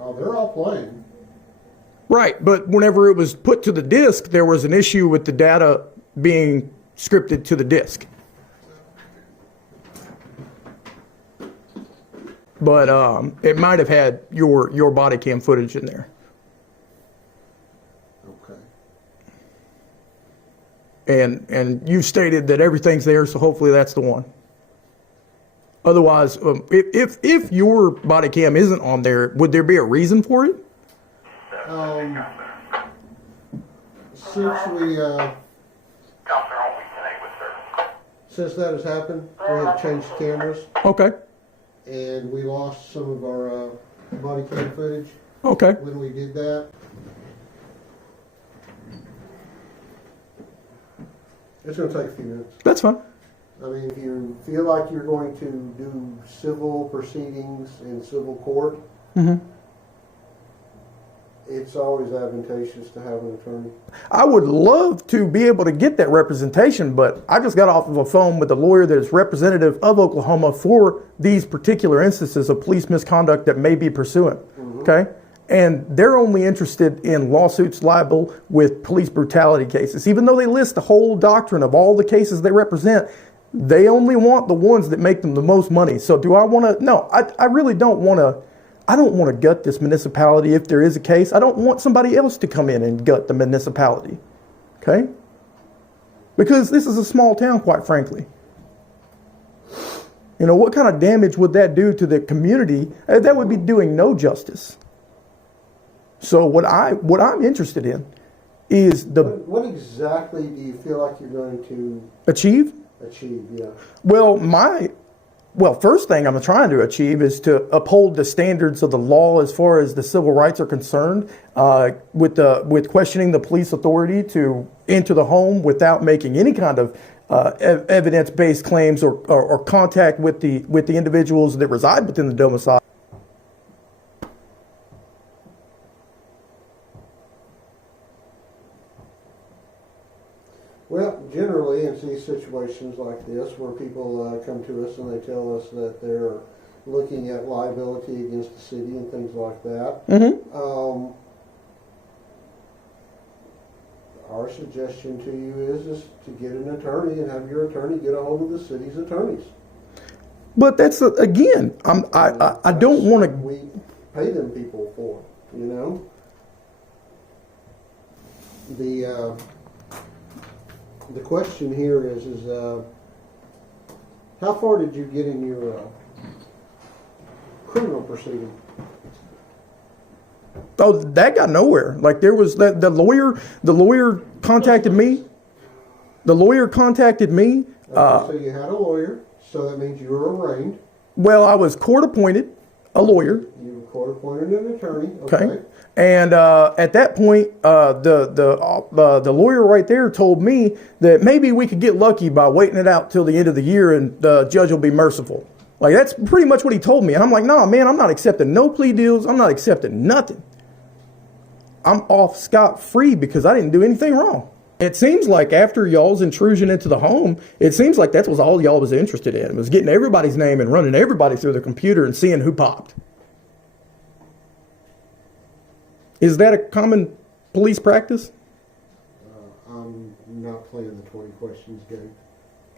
Oh, they're all playing. Right, but whenever it was put to the disk, there was an issue with the data being scripted to the disk. But it might have had your body cam footage in there. Okay. And you stated that everything's there, so hopefully that's the one. Otherwise, if your body cam isn't on there, would there be a reason for it? Since that has happened, we have changed cameras. Okay. And we lost some of our body cam footage. Okay. When we did that. It's going to take a few minutes. That's fine. I mean, if you feel like you're going to do civil proceedings in civil court, it's always advantageous to have an attorney. I would love to be able to get that representation, but I just got off of a phone with a lawyer that is representative of Oklahoma for these particular instances of police misconduct that may be pursuing. Okay? And they're only interested in lawsuits liable with police brutality cases. Even though they list the whole doctrine of all the cases they represent, they only want the ones that make them the most money. So do I want to? No, I really don't want to. I don't want to gut this municipality if there is a case. I don't want somebody else to come in and gut the municipality. Okay? Because this is a small town, quite frankly. You know, what kind of damage would that do to the community? That would be doing no justice. So what I'm interested in is the... What exactly do you feel like you're going to... Achieve? Achieve, yeah. Well, first thing I'm trying to achieve is to uphold the standards of the law as far as the civil rights are concerned, with questioning the police authority to enter the home without making any kind of evidence-based claims or contact with the individuals that reside within the domicile. Well, generally in these situations like this where people come to us and they tell us that they're looking at liability against the city and things like that, our suggestion to you is to get an attorney and have your attorney get a hold of the city's attorneys. But that's, again, I don't want to... We pay them people for, you know. The question here is how far did you get in your criminal proceeding? Oh, that got nowhere. Like there was that the lawyer contacted me. The lawyer contacted me. Okay, so you had a lawyer, so that means you were arraigned. Well, I was court appointed, a lawyer. You were court appointed an attorney. Okay. And at that point, the lawyer right there told me that maybe we could get lucky by waiting it out till the end of the year and the judge will be merciful. Like, that's pretty much what he told me. And I'm like, no, man, I'm not accepting no plea deals. I'm not accepting nothing. I'm off scot-free because I didn't do anything wrong. It seems like after y'all's intrusion into the home, it seems like that was all y'all was interested in, was getting everybody's name and running everybody through the computer and seeing who popped. Is that a common police practice? I'm not playing the 20 questions game.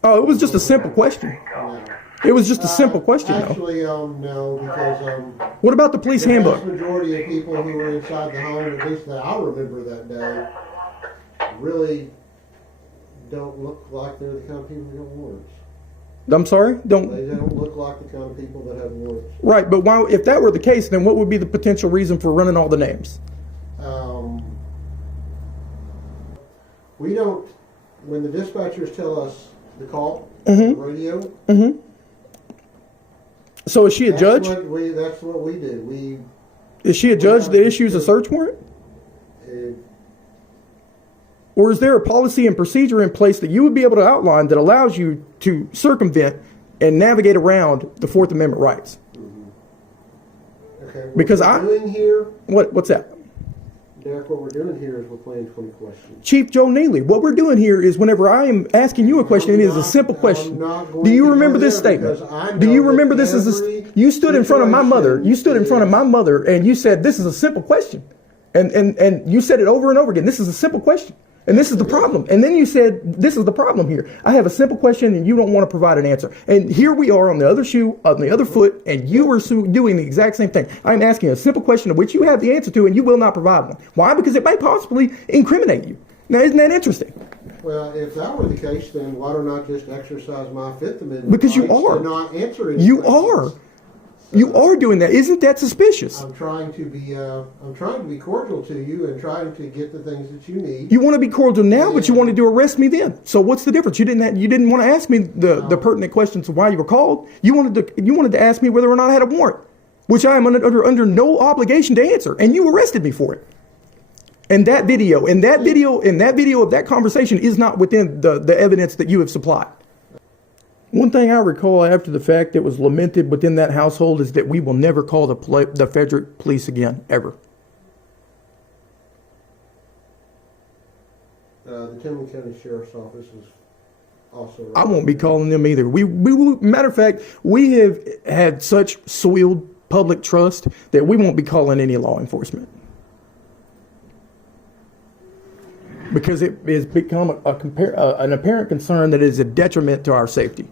Oh, it was just a simple question. No. It was just a simple question, actually, no, because what about the police handbook? The vast majority of people who were inside the home, at least that I remember that day, really don't look like they're the kind of people who have warrants. I'm sorry? They don't look like the kind of people that have warrants. Right, but why, if that were the case, then what would be the potential reason for running all the names? We don't, when the dispatchers tell us the call, on the radio. So is she a judge? That's what we do. Is she a judge that issues a search warrant? Or is there a policy and procedure in place that you would be able to outline that allows you to circumvent and navigate around the Fourth Amendment rights? Okay. Because doing here, what's that? Derek, what we're doing here is we're playing 20 questions. Chief Joel Neely, what we're doing here is whenever I am asking you a question, it is a simple question. Do you remember this statement? Do you remember this as you stood in front of my mother? You stood in front of my mother and you said, this is a simple question. And you said it over and over again. This is a simple question. And this is the problem. And then you said, this is the problem here. I have a simple question and you don't want to provide an answer. And here we are on the other shoe, on the other foot, and you are doing the exact same thing. I'm asking a simple question of which you have the answer to and you will not provide one. Why? Because it may possibly incriminate you. Now, isn't that interesting? Well, if that were the case, then why don't I just exercise my Fifth Amendment? Because you rights are. to not answer any You questions? are. You are doing that. Isn't that suspicious? I'm trying to be cordial to you and trying to get the things that you need. You want to be cordial now, but you wanted to arrest me then. So what's the difference? You didn't want to ask me the pertinent questions of why you were called. You wanted to ask me whether or not I had a warrant, which I am under no obligation to answer, and you arrested me for it. And that video of that conversation is not within the evidence that you have supplied. One thing I recall after the fact that was lamented within that household is that we will never call the Frederick police again, ever. The T.I.M.E County Sheriff's Office is also. I won't be calling them either. Matter of fact, we have had such soiled public trust that we won't be calling any law enforcement. Because it has become an apparent concern that is a detriment to our safety.